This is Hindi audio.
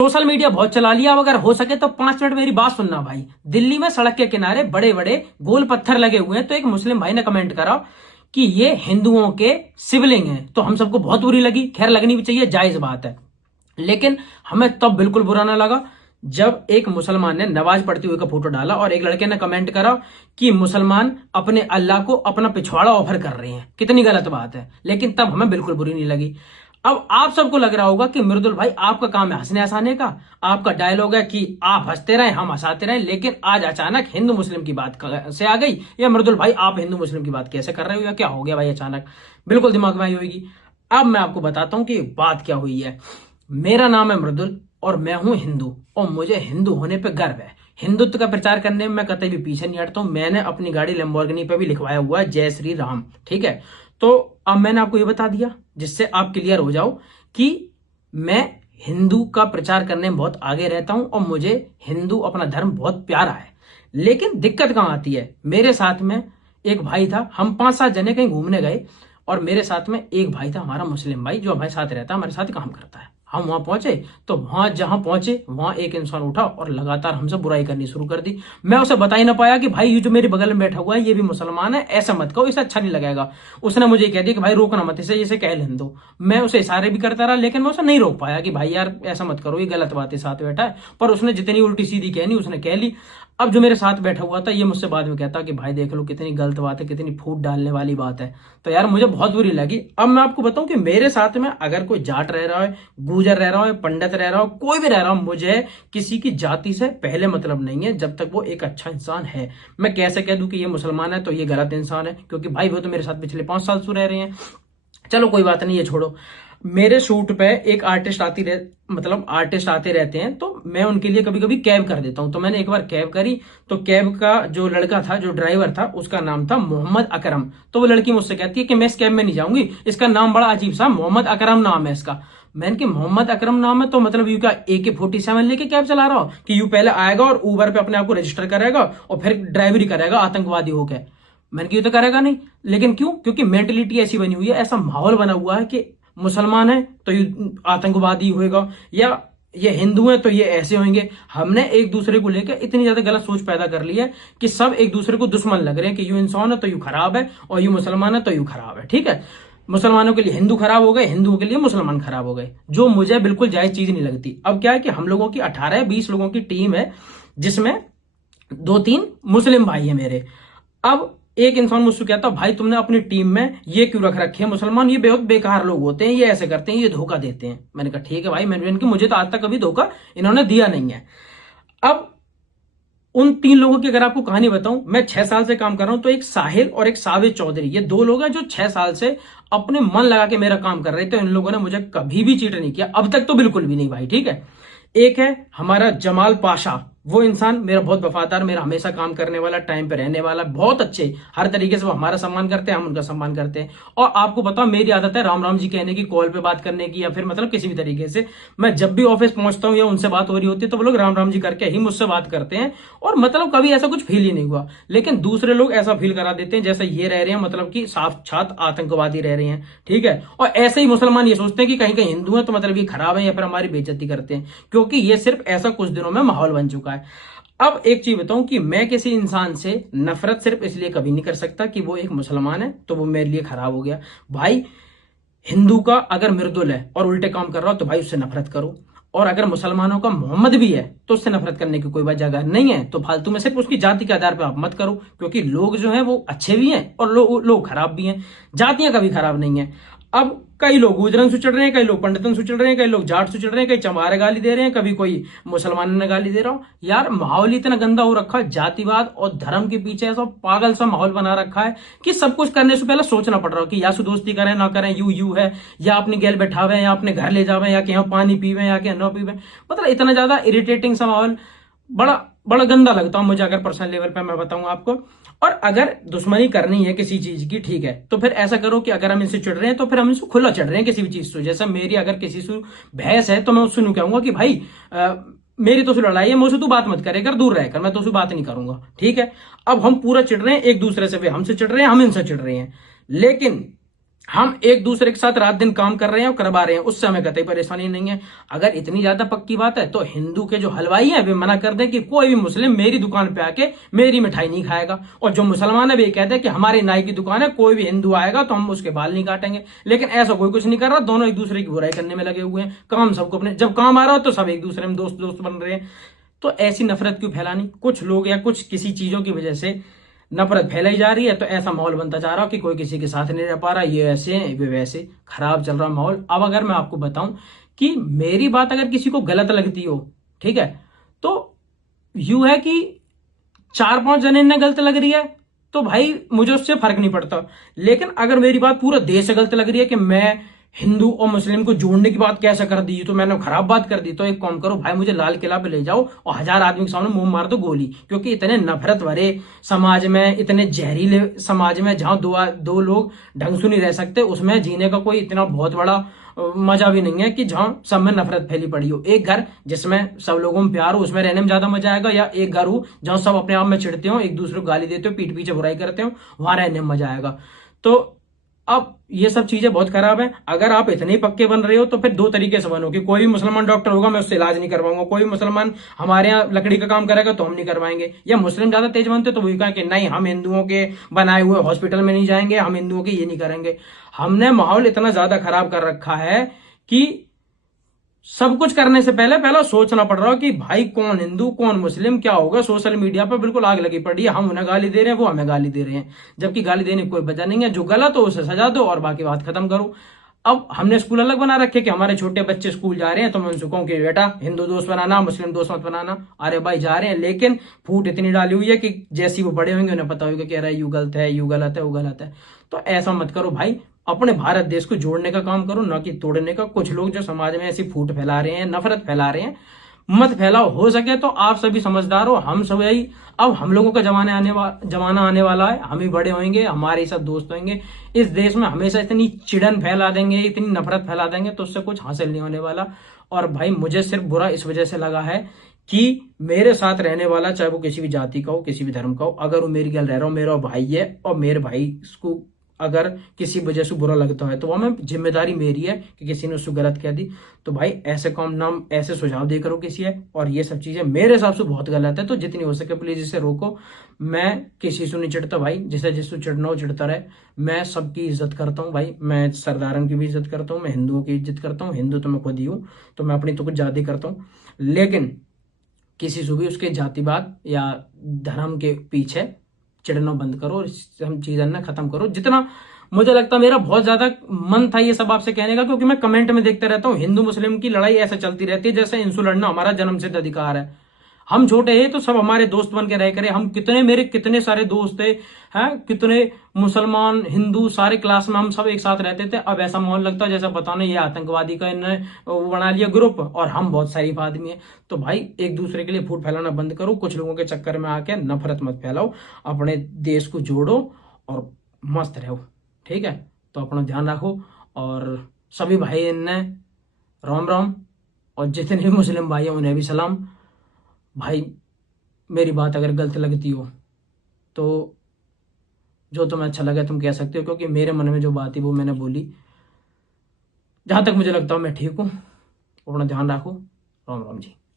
सोशल मीडिया बहुत चला लिया। अब अगर हो सके तो 5 मिनट मेरी बात सुनना भाई। दिल्ली में सड़क के किनारे बड़े बड़े गोल पत्थर लगे हुए हैं, तो एक मुस्लिम भाई ने कमेंट करा कि ये हिंदुओं के शिवलिंग हैं। तो हम सबको बहुत बुरी लगी। खैर, लगनी भी चाहिए, जायज बात है। लेकिन हमें तब बिल्कुल बुरा ना लगा जब एक मुसलमान ने नमाज पढ़ते हुए का फोटो डाला और एक लड़के ने कमेंट करा कि मुसलमान अपने अल्लाह को अपना पिछवाड़ा ऑफर कर रहे हैं। कितनी गलत बात है। लेकिन तब हमें बिल्कुल बुरी नहीं लगी। अब आप सबको लग रहा होगा कि मृदुल भाई आपका काम है हंसने हंसाने का, आपका डायलॉग है कि आप हंसते रहें हम हंसाते रहें। लेकिन आज अचानक हिंदू मुस्लिम की बात से आ गई, या मृदुल भाई आप हिंदू मुस्लिम की बात कैसे कर रहे हो, या क्या हो गया भाई अचानक, बिल्कुल दिमाग में आई होगी। अब मैं आपको बताता हूं कि बात क्या हुई है। मेरा नाम है मृदुल और मैं हूं हिंदू, और मुझे हिंदू होने पे गर्व है। हिंदुत्व का प्रचार करने में मैं कतई भी पीछे नहीं हटता हूं। मैंने अपनी गाड़ी लैम्बोर्गिनी पे भी लिखवाया हुआ है जय श्री राम, ठीक है। तो अब मैंने आपको ये बता दिया जिससे आप क्लियर हो जाओ कि मैं हिंदू का प्रचार करने में बहुत आगे रहता हूं और मुझे हिंदू अपना धर्म बहुत प्यारा है। लेकिन दिक्कत कहां आती है, मेरे साथ में एक भाई था, हम 5-7 जने कहीं घूमने गए और मेरे साथ में एक भाई था हमारा मुस्लिम भाई, जो हमारे साथ रहता है, हमारे साथ काम करता है। हम वहां पहुंचे तो वहां जहां पहुंचे वहां एक इंसान उठा और लगातार हमसे बुराई करनी शुरू कर दी। मैं उसे बता ही ना पाया कि भाई ये जो मेरे बगल में बैठा हुआ है ये भी मुसलमान है, ऐसा मत कहो, इसे अच्छा नहीं लगेगा। उसने मुझे कह दिया कि भाई रोकना मत इसे, इसे कह लेने दो। मैं उसे इशारे भी करता रहा लेकिन मैं उसे नहीं रोक पाया कि भाई यार ऐसा मत करो, ये गलत बात है, साथ बैठा है। पर उसने जितनी उल्टी सीधी कहनी उसने कह ली। अब जो मेरे साथ बैठा हुआ था ये मुझसे बाद में कहता कि भाई देख लो कितनी गलत बात है, कितनी फूट डालने वाली बात है। तो यार मुझे बहुत बुरी लगी। अब मैं आपको बताऊं कि मेरे साथ में अगर कोई जाट रह रहा है, गुजर रह रहा है, पंडित रह रहा हो, कोई भी रह रहा हो, मुझे किसी की जाति से पहले मतलब नहीं है जब तक वो एक अच्छा इंसान है। मैं कैसे कह दूं कि ये मुसलमान है तो ये गलत इंसान है, क्योंकि भाई वो तो मेरे साथ पिछले 5 साल से रह रहे हैं। चलो कोई बात नहीं, ये छोड़ो। मेरे शूट पे एक आर्टिस्ट आर्टिस्ट आते रहते हैं, तो मैं उनके लिए कभी कभी कैब कर देता हूं। तो मैंने एक बार कैब करी, तो कैब का जो लड़का था, जो ड्राइवर था, उसका नाम था मोहम्मद अकरम। तो वो लड़की मुझसे कहती है कि मैं इस कैब में नहीं जाऊंगी, इसका नाम बड़ा अजीब सा मोहम्मद अकरम नाम है इसका। मैंने कि मोहम्मद अकरम नाम है तो मतलब यू क्या AK-47 लेके कैब चला रहा हो कि यू पहले आएगा और ऊबर पे अपने आप को रजिस्टर करेगा और फिर ड्राइवरी करेगा आतंकवादी होकर। मैंने कि ये तो करेगा नहीं। लेकिन क्यों? क्योंकि मेंटेलिटी ऐसी बनी हुई है, ऐसा माहौल बना हुआ है कि मुसलमान है तो ये आतंकवादी होएगा, या ये हिंदू है तो ये ऐसे होंगे। हमने एक दूसरे को लेकर इतनी ज्यादा गलत सोच पैदा कर ली है कि सब एक दूसरे को दुश्मन लग रहे हैं कि यू इंसान है तो यू खराब है, और यू मुसलमान है तो यू खराब है। ठीक है, मुसलमानों के लिए हिंदू खराब हो गए, हिंदुओं के लिए मुसलमान खराब हो गए, जो मुझे बिल्कुल जायज चीज नहीं लगती। अब क्या है कि हम लोगों की 18-20 लोगों की टीम है, जिसमें 2-3 मुस्लिम भाई है मेरे। अब एक इंसान मुझसे कहता भाई तुमने अपनी टीम में ये क्यों रख रखे हैं मुसलमान, ये बहुत बेकार लोग होते हैं, ये ऐसे करते हैं, ये धोखा देते हैं। मैंने कहा ठीक है भाई, मैंने मुझे तो आज तक कभी धोखा इन्होंने दिया नहीं है। अब उन 3 लोगों की अगर आपको कहानी बताऊं, मैं 6 साल से काम कर रहा हूं, तो एक साहिल और एक साबिर चौधरी, ये 2 लोग हैं जो 6 साल से अपने मन लगा के मेरा काम कर रहे थे। इन लोगों ने मुझे कभी भी चीट नहीं किया, अब तक तो बिल्कुल भी नहीं भाई। ठीक है, एक है हमारा जमाल पाशा, वो इंसान मेरा बहुत वफादार, मेरा हमेशा काम करने वाला, टाइम पे रहने वाला, बहुत अच्छे हर तरीके से वो हमारा सम्मान करते हैं, हम उनका सम्मान करते हैं। और आपको बताओ मेरी आदत है राम राम जी कहने की, कॉल पे बात करने की, या फिर मतलब किसी भी तरीके से मैं जब भी ऑफिस पहुंचता हूं या उनसे बात हो रही होती है तो वो लोग राम राम जी करके ही मुझसे बात करते हैं, और मतलब कभी ऐसा कुछ फील ही नहीं हुआ। लेकिन दूसरे लोग ऐसा फील करा देते हैं जैसे ये रह रहे हैं मतलब कि साफ छात आतंकवादी रह रहे हैं। ठीक है, और ऐसे ही मुसलमान ये सोचते हैं कि कहीं कहीं हिंदू है तो मतलब ये खराब है या फिर हमारी बेइज्जती करते हैं, क्योंकि ये सिर्फ ऐसा कुछ दिनों में माहौल बन चुका है। अब एक चीज बताऊं कि मैं किसी इंसान से नफरत सिर्फ इसलिए कभी नहीं कर सकता कि वो एक मुसलमान है तो वो मेरे लिए खराब हो गया। भाई हिंदू का अगर मृदुल है और उल्टे काम कर रहा हो तो भाई उससे नफरत करो, और अगर मुसलमानों का मोहम्मद भी है तो उससे नफरत करने की कोई वजह नहीं है। तो फालतू में सिर्फ उसकी जाति के आधार पर आप मत करो, क्योंकि लोग जो हैं वो अच्छे भी हैं और लोग खराब भी हैं, जातियां कभी खराब नहीं है। अब कई लोग गुजरन से चढ़ रहे हैं, कई लोग पंडितन से चढ़ रहे हैं, कई लोग जाट से चढ़ रहे हैं, कई चमारे गाली दे रहे हैं, कभी कोई मुसलमान ने गाली दे रहा हो। यार माहौल इतना गंदा हो रखा है, जातिवाद और धर्म के पीछे ऐसा पागल सा माहौल बना रखा है कि सब कुछ करने से पहले सोचना पड़ रहा हो कि या सु दोस्ती करें ना करें, यू है, या अपनी गैल बैठावे, या अपने घर ले जावे, या कहीं पानी पीवे, या कहीं न पीवे। मतलब इतना ज्यादा इरिटेटिंग सा माहौल, बड़ा बड़ा गंदा लगता है मुझे, अगर पर्सनल लेवल पे मैं बताऊं आपको। और अगर दुश्मनी करनी है किसी चीज की, ठीक है, तो फिर ऐसा करो कि अगर हम इनसे चिढ़ रहे हैं तो फिर हम इनसे खुला चढ़ रहे हैं किसी भी चीज से। जैसे मेरी अगर किसी से बहस है तो मैं उससे नहीं कहूंगा कि भाई मेरी तो लड़ाई है, मुझसे तू बात मत करे कर, दूर रहकर, मैं तो उससे बात नहीं करूंगा। ठीक है, अब हम पूरा चिढ़ रहे हैं एक दूसरे से, वे हमसे चिढ़ रहे हैं, हम इनसे चिढ़ रहे हैं। लेकिन हम एक दूसरे के साथ रात दिन काम कर रहे हैं और करवा रहे हैं, उससे हमें कतई परेशानी नहीं है। अगर इतनी ज्यादा पक्की बात है तो हिंदू के जो हलवाई हैं वे मना कर दें कि कोई भी मुस्लिम मेरी दुकान पे आके मेरी मिठाई नहीं खाएगा, और जो मुसलमान है वे कहते हैं कि हमारी नाई की दुकान है, कोई भी हिंदू आएगा तो हम उसके बाल नहीं काटेंगे। लेकिन ऐसा कोई कुछ नहीं कर रहा, दोनों एक दूसरे की बुराई करने में लगे हुए हैं। काम सबको अपने, जब काम आ रहा हो तो सब एक दूसरे में दोस्त दोस्त बन रहे हैं। तो ऐसी नफरत क्यों फैलानी? कुछ लोग या कुछ किसी चीजों की वजह से नफरत फैलाई जा रही है, तो ऐसा माहौल बनता जा रहा हो कि कोई किसी के साथ नहीं रह पा रहा, ये ऐसे हैं वे वैसे, खराब चल रहा माहौल। अब अगर मैं आपको बताऊं कि मेरी बात अगर किसी को गलत लगती हो, ठीक है, तो यूं है कि 4-5 जने ने गलत लग रही है तो भाई मुझे उससे फर्क नहीं पड़ता। लेकिन अगर मेरी बात पूरा देश से गलत लग रही है कि मैं हिंदू और मुस्लिम को जोड़ने की बात कैसे कर दी, तो मैंने खराब बात कर दी, तो एक काम करो भाई, मुझे लाल किला पे ले जाओ और 1000 आदमी के सामने मुंह मार दो गोली। क्योंकि इतने नफरत भरे समाज में, इतने जहरीले समाज में, जहां दो लोग ढंग से नहीं रह सकते, उसमें जीने का कोई इतना बहुत बड़ा मजा भी नहीं है कि जहां सब में नफरत फैली पड़ी हो। एक घर जिसमें सब लोगों में प्यार हो, उसमें रहने में ज्यादा मजा आएगा, या एक घर हो जहां सब अपने आप में चिढ़ते हो, एक दूसरे को गाली देते हो, पीठ पीछे बुराई करते हो, वहां रहने में मजा आएगा। तो अब ये सब चीजें बहुत खराब है। अगर आप इतने ही पक्के बन रहे हो तो फिर दो तरीके से बनो कि कोई भी मुसलमान डॉक्टर होगा मैं उससे इलाज नहीं करवाऊंगा, कोई मुसलमान हमारे यहाँ लकड़ी का काम करेगा तो हम नहीं करवाएंगे, या मुस्लिम ज्यादा तेज बनते तो वही कहा कि नहीं हम हिंदुओं के बनाए हुए हॉस्पिटल में नहीं जाएंगे, हम हिंदुओं के ये नहीं करेंगे। हमने माहौल इतना ज्यादा खराब कर रखा है कि सब कुछ करने से पहले पहला सोचना पड़ रहा है कि भाई कौन हिंदू कौन मुस्लिम क्या होगा। सोशल मीडिया पर बिल्कुल आग लगी पड़ी है, हम उन्हें गाली दे रहे हैं, वो हमें गाली दे रहे हैं, जबकि गाली देने की कोई वजह नहीं है। जो गलत हो उसे सजा दो और बाकी बात खत्म करो। अब हमने स्कूल अलग बना रखे कि हमारे छोटे बच्चे स्कूल जा रहे हैं तो मैं उनसे कहूं कि बेटा हिंदू दोस्त बनाना, मुस्लिम दोस्त मत बनाना। अरे भाई जा रहे हैं, लेकिन फूट इतनी डाली हुई है कि जैसे वो बड़े होंगे उन्हें पता होगा कि अरे यू गलत है, यू गलत है, वो गलत है। तो ऐसा मत करो भाई, अपने भारत देश को जोड़ने का काम करो, ना कि तोड़ने का। कुछ लोग जो समाज में ऐसी फूट फैला रहे हैं, नफरत फैला रहे हैं, मत फैलाओ। हो सके तो आप सभी समझदार हो, हम सब यही, अब हम लोगों का जमाना आने वाला है, हम ही बड़े होंगे, हमारे सब दोस्त होंगे। इस देश में हमेशा इतनी चिड़न फैला देंगे, इतनी नफरत फैला देंगे तो उससे कुछ हासिल नहीं होने वाला। और भाई मुझे सिर्फ बुरा इस वजह से लगा है कि मेरे साथ रहने वाला, चाहे वो किसी भी जाति का हो, किसी भी धर्म का हो, अगर वो मेरी गल रह रहा हो, मेरा भाई है, और मेरे भाई को अगर किसी वजह से बुरा लगता है तो वह मैं जिम्मेदारी मेरी है कि किसी ने उसको गलत कह दी, तो भाई ऐसे काम नाम ऐसे सुझाव दे करो किसी है। और ये सब चीजें मेरे हिसाब से बहुत गलत है, तो जितनी हो सके प्लीज इसे रोको। मैं किसी से नहीं चिढ़ता भाई, जिसे जिससे चिढ़ना हो चिढ़ता रहे। मैं सबकी इज्जत करता हूँ भाई, मैं सरदारों की भी इज्जत करता हूँ, मैं हिंदुओं की इज्जत करता हूँ, हिंदू तो मैं खुद ही हूँ, तो मैं अपनी तो कुछ ज्यादा करता हूँ। लेकिन किसी से भी उसके जातिवाद या धर्म के पीछे चिढ़ना बंद करो और हम चीजें ना खत्म करो। जितना मुझे लगता है, मेरा बहुत ज्यादा मन था ये सब आपसे कहने का, क्योंकि मैं कमेंट में देखते रहता हूँ हिंदू मुस्लिम की लड़ाई ऐसे चलती रहती है जैसे इंसु लड़ना हमारा जन्मसिद्ध अधिकार है। हम छोटे हैं तो सब हमारे दोस्त बन के रह करे, हम कितने, मेरे कितने सारे दोस्त थे हैं, कितने मुसलमान हिंदू सारे क्लास में हम सब एक साथ रहते थे। अब ऐसा माहौल लगता है जैसा पता नहीं ये आतंकवादी का इन्होंने वो बना लिया ग्रुप, और हम बहुत शरीफ आदमी हैं। तो भाई एक दूसरे के लिए फूट फैलाना बंद करो, कुछ लोगों के चक्कर में आके नफरत मत फैलाओ, अपने देश को जोड़ो और मस्त रहो, ठीक है। तो अपना ध्यान रखो, और सभी भाई इनने राम राम, और जितने भी मुस्लिम भाई हैं उन्हें भी सलाम। भाई मेरी बात अगर गलत लगती हो तो जो तुम्हें अच्छा लगे तुम कह सकते हो, क्योंकि मेरे मन में जो बात थी वो मैंने बोली। जहां तक मुझे लगता है मैं ठीक हूं। अपना ध्यान रखो। राम राम जी।